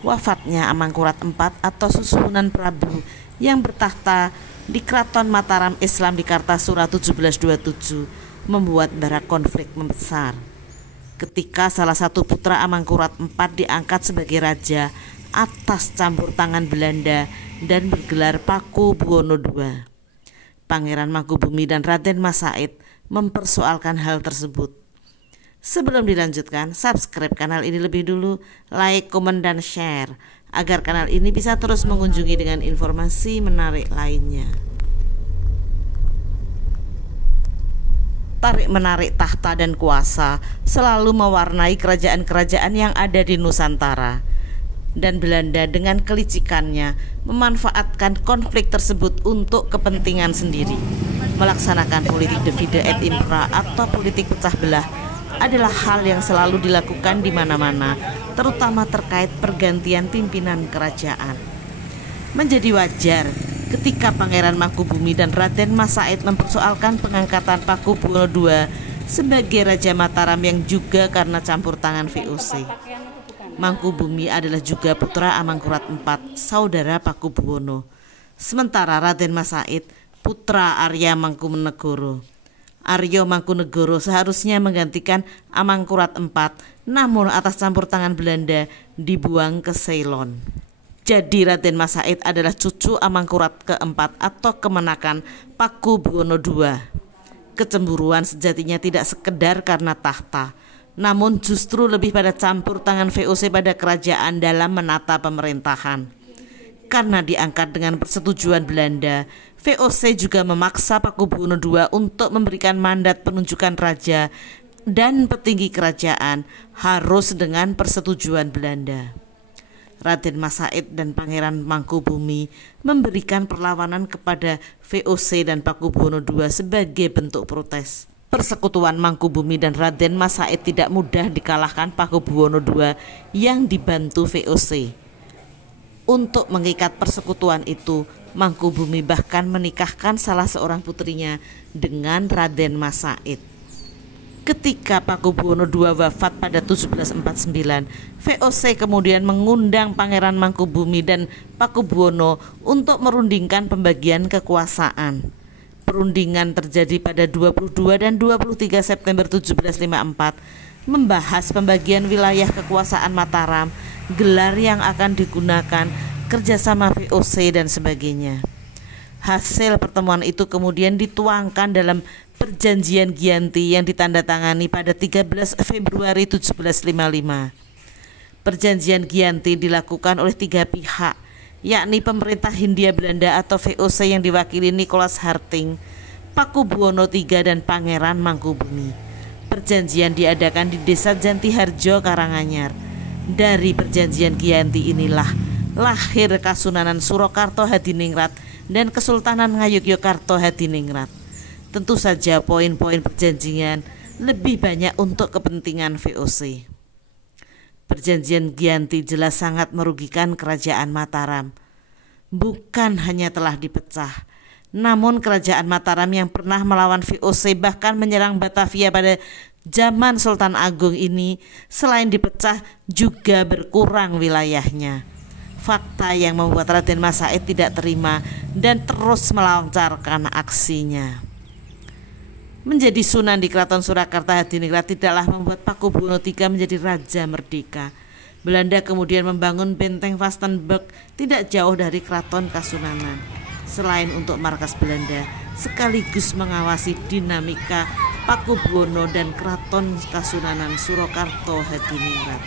wafatnya Amangkurat IV atau Susuhunan Prabu yang bertahta di Keraton Mataram Islam di Kartasura 1727 membuat bara konflik membesar. Ketika salah satu putra Amangkurat IV diangkat sebagai raja atas campur tangan Belanda dan bergelar Paku Buwono II, Pangeran Mangkubumi dan Raden Mas Said mempersoalkan hal tersebut. Sebelum dilanjutkan, subscribe kanal ini lebih dulu, like, komen, dan share agar kanal ini bisa terus mengunjungi dengan informasi menarik lainnya. Tarik-menarik tahta dan kuasa selalu mewarnai kerajaan-kerajaan yang ada di Nusantara, dan Belanda dengan kelicikannya memanfaatkan konflik tersebut untuk kepentingan sendiri. Melaksanakan politik divide et impera atau politik pecah belah adalah hal yang selalu dilakukan di mana-mana, terutama terkait pergantian pimpinan kerajaan. Menjadi wajar ketika Pangeran Mangkubumi dan Raden Mas Said mempersoalkan pengangkatan Paku Buwono II sebagai Raja Mataram yang juga karena campur tangan VOC. Mangkubumi adalah juga putra Amangkurat IV, saudara Paku Buwono. Sementara Raden Mas Said putra Arya Mangkunegoro. Arya Mangkunegoro seharusnya menggantikan Amangkurat IV, namun atas campur tangan Belanda dibuang ke Ceylon. Jadi Raden Mas Said adalah cucu Amangkurat keempat atau kemenakan Paku Buwono II. Kecemburuan sejatinya tidak sekedar karena tahta, namun justru lebih pada campur tangan VOC pada kerajaan dalam menata pemerintahan. Karena diangkat dengan persetujuan Belanda, VOC juga memaksa Paku Buwono II untuk memberikan mandat penunjukan raja dan petinggi kerajaan harus dengan persetujuan Belanda. Raden Mas Said dan Pangeran Mangkubumi memberikan perlawanan kepada VOC dan Paku Buwono II sebagai bentuk protes. Persekutuan Mangkubumi dan Raden Mas Said tidak mudah dikalahkan Paku Buwono II yang dibantu VOC. Untuk mengikat persekutuan itu, Mangkubumi bahkan menikahkan salah seorang putrinya dengan Raden Mas Said. Ketika Paku Buwono II wafat pada 1749, VOC kemudian mengundang Pangeran Mangkubumi dan Paku Buwono untuk merundingkan pembagian kekuasaan. Perundingan terjadi pada 22 dan 23 September 1754, membahas pembagian wilayah kekuasaan Mataram, gelar yang akan digunakan, kerjasama VOC, dan sebagainya. Hasil pertemuan itu kemudian dituangkan dalam Perjanjian Giyanti yang ditandatangani pada 13 Februari 1755. Perjanjian Giyanti dilakukan oleh tiga pihak, yakni pemerintah Hindia Belanda atau VOC yang diwakili Nicholas Harting, Paku Buwono III, dan Pangeran Mangkubumi. Perjanjian diadakan di Desa Jantiharjo, Karanganyar. Dari Perjanjian Giyanti inilah lahir Kasunanan Surakarta Hadiningrat dan Kesultanan Ngayogyakarta Hadiningrat. Tentu saja poin-poin perjanjian lebih banyak untuk kepentingan VOC. Perjanjian Giyanti jelas sangat merugikan kerajaan Mataram. Bukan hanya telah dipecah, namun kerajaan Mataram yang pernah melawan VOC bahkan menyerang Batavia pada zaman Sultan Agung ini, selain dipecah juga berkurang wilayahnya. Fakta yang membuat Raden Mas Said tidak terima dan terus melancarkan aksinya. Menjadi Sunan di Keraton Surakarta Hadiningrat tidaklah membuat Paku Buwono III menjadi raja merdeka. Belanda kemudian membangun benteng Vastenburg tidak jauh dari Keraton Kasunanan, selain untuk markas Belanda, sekaligus mengawasi dinamika Paku Buwono dan Keraton Kasunanan Surakarta Hadiningrat.